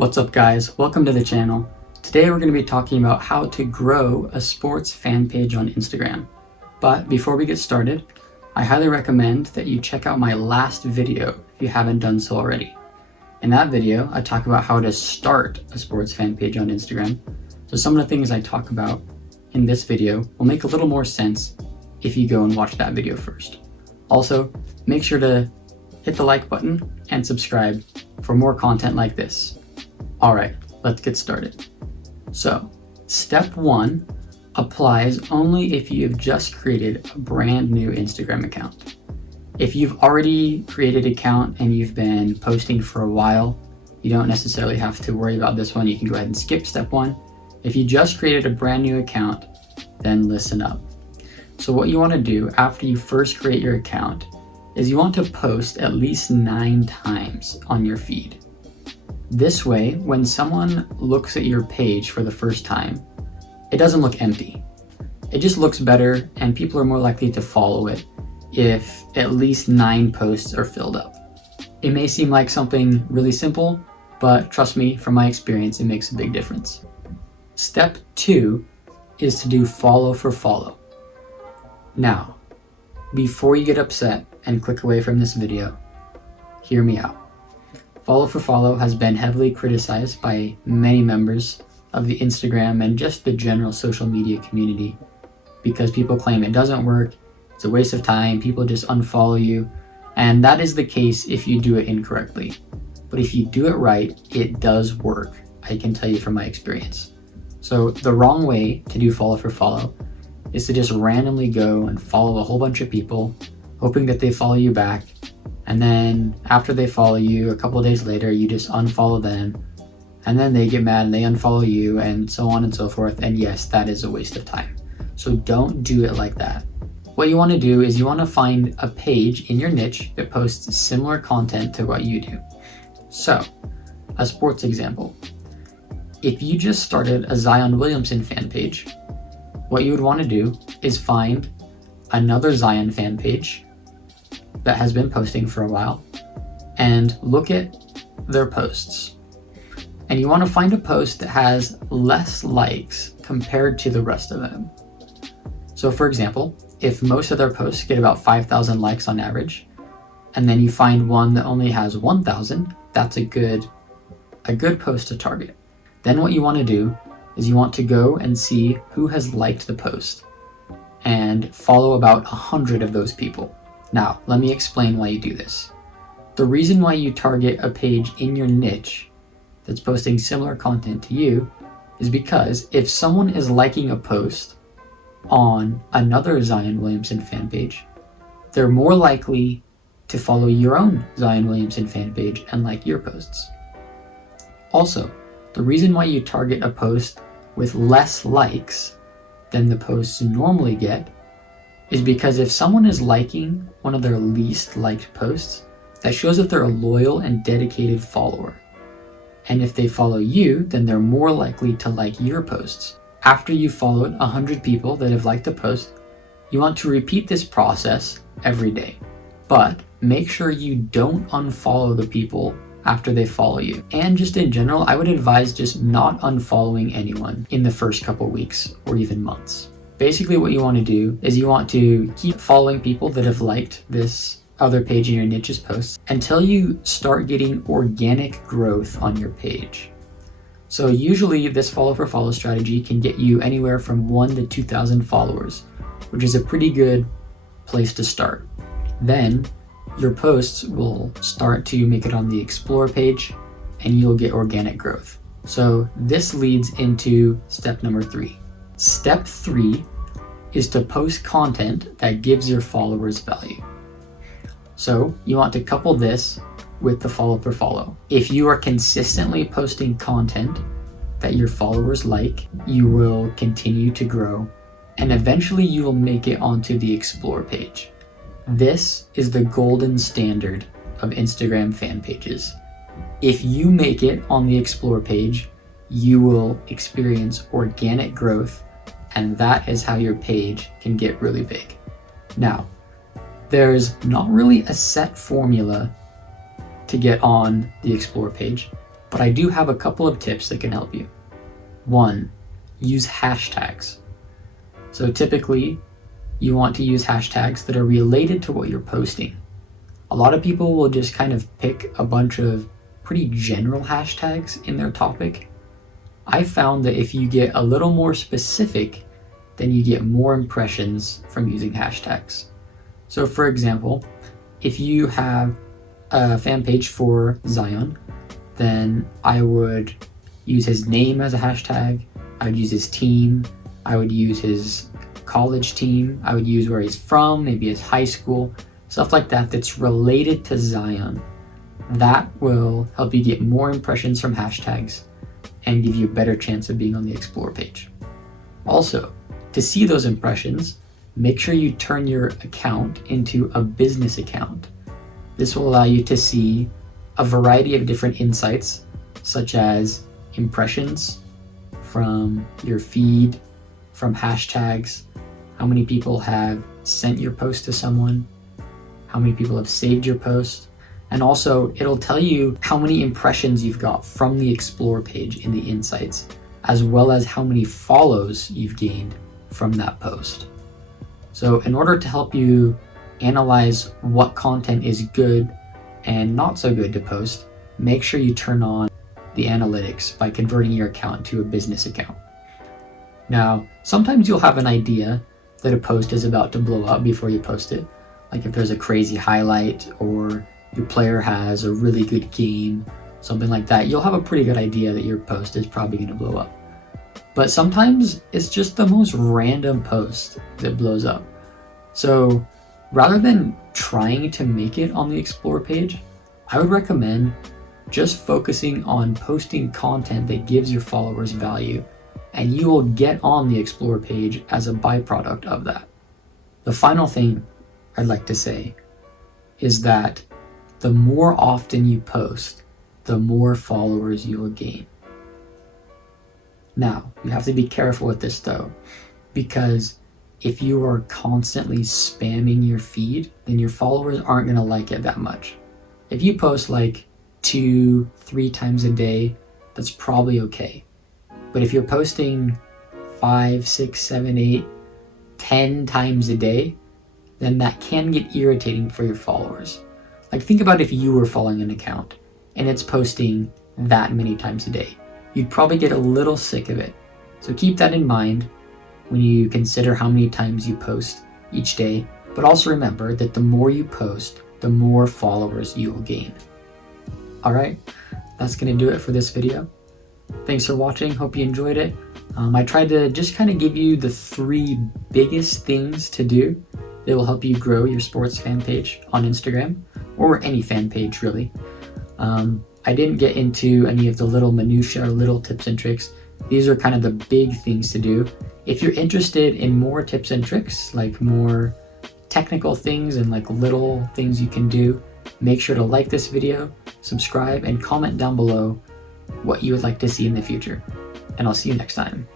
What's up guys, welcome to the channel. Today we're going to be talking about how to grow a sports fan page on Instagram. But before we get started, I highly recommend that you check out my last video if you haven't done so already. In that video, I talk about how to start a sports fan page on Instagram. So some of the things I talk about in this video will make a little more sense if you go and watch that video first. Also, make sure to hit the like button and subscribe for more content like this. Alright, let's get started. So, step 1 applies only if you've just created a brand new Instagram account. If you've already created an account and you've been posting for a while, you don't necessarily have to worry about this one. You can go ahead and skip step 1. If you just created a brand new account, then listen up. So what you want to do after you first create your account is you want to post at least 9 times on your feed. This way, when someone looks at your page for the first time, it doesn't look empty. It just looks better and people are more likely to follow it if at least 9 posts are filled up. It may seem like something really simple, but trust me, from my experience, it makes a big difference. Step 2 is to do follow for follow. Now, before you get upset and click away from this video, hear me out. Follow for follow has been heavily criticized by many members of the Instagram and just the general social media community because people claim it doesn't work, it's a waste of time, people just unfollow you, and that is the case if you do it incorrectly. But if you do it right, it does work, I can tell you from my experience. So the wrong way to do follow for follow is to just randomly go and follow a whole bunch of people, hoping that they follow you back. And then after they follow you, a couple of days later, you just unfollow them. And then they get mad and they unfollow you and so on and so forth. And yes, that is a waste of time. So don't do it like that. What you want to do is you want to find a page in your niche that posts similar content to what you do. So, a sports example. If you just started a Zion Williamson fan page, what you would want to do is find another Zion fan page that has been posting for a while and look at their posts. And you want to find a post that has less likes compared to the rest of them. So for example, if most of their posts get about 5,000 likes on average, and then you find one that only has 1,000, that's a good post to target. Then what you want to do is you want to go and see who has liked the post and follow about 100 of those people. Now, let me explain why you do this. The reason why you target a page in your niche that's posting similar content to you is because if someone is liking a post on another Zion Williamson fan page, they're more likely to follow your own Zion Williamson fan page and like your posts. Also, the reason why you target a post with less likes than the posts normally get is because if someone is liking one of their least liked posts, that shows that they're a loyal and dedicated follower. And if they follow you, then they're more likely to like your posts. After you've followed 100 people that have liked a post, you want to repeat this process every day. But make sure you don't unfollow the people after they follow you. And just in general, I would advise just not unfollowing anyone in the first couple weeks or even months. Basically what you want to do is you want to keep following people that have liked this other page in your niche's posts until you start getting organic growth on your page. So usually this follow for follow strategy can get you anywhere from 1 to 2,000 followers, which is a pretty good place to start. Then your posts will start to make it on the explore page and you'll get organic growth. So this leads into step number 3. Step 3 is to post content that gives your followers value. So you want to couple this with the follow for follow. If you are consistently posting content that your followers like, you will continue to grow and eventually you will make it onto the explore page. This is the golden standard of Instagram fan pages. If you make it on the explore page, you will experience organic growth, and that is how your page can get really big. Now, there's not really a set formula to get on the explore page. but I do have a couple of tips that can help you. 1, use hashtags. So typically, you want to use hashtags that are related to what you're posting. A lot of people will just kind of pick a bunch of pretty general hashtags in their topic. I found that if you get a little more specific, then you get more impressions from using hashtags. So for example, if you have a fan page for Zion, then I would use his name as a hashtag, I would use his team, I would use his college team, I would use where he's from, maybe his high school, stuff like that that's related to Zion. That will help you get more impressions from hashtags and give you a better chance of being on the Explore page. Also, to see those impressions, make sure you turn your account into a business account. This will allow you to see a variety of different insights, such as impressions from your feed, from hashtags, how many people have sent your post to someone, how many people have saved your post, and also it'll tell you how many impressions you've got from the Explore page in the insights, as well as how many follows you've gained from that post. So in order to help you analyze what content is good and not so good to post, make sure you turn on the analytics by converting your account to a business account. Now, sometimes you'll have an idea that a post is about to blow up before you post it. Like if there's a crazy highlight or your player has a really good game, something like that, you'll have a pretty good idea that your post is probably going to blow up. But sometimes it's just the most random post that blows up. So rather than trying to make it on the Explore page, I would recommend just focusing on posting content that gives your followers value, and you will get on the Explore page as a byproduct of that. The final thing I'd like to say is that the more often you post, the more followers you will gain. Now, you have to be careful with this though, because if you are constantly spamming your feed, then your followers aren't going to like it that much. If you post like 2-3 times a day, that's probably okay. But if you're posting 5, 6, 7, 8, 10 times a day, then that can get irritating for your followers. Like think about if you were following an account and it's posting that many times a day. You'd probably get a little sick of it. So keep that in mind when you consider how many times you post each day, but also remember that the more you post, the more followers you will gain. All right, that's gonna do it for this video. Thanks for watching, hope you enjoyed it. I tried to just kind of give you the 3 biggest things to do that will help you grow your sports fan page on Instagram, or any fan page really. I didn't get into any of the little minutiae or little tips and tricks. These are kind of the big things to do. If you're interested in more tips and tricks, like more technical things and like little things you can do, make sure to like this video, subscribe, and comment down below what you would like to see in the future. And I'll see you next time.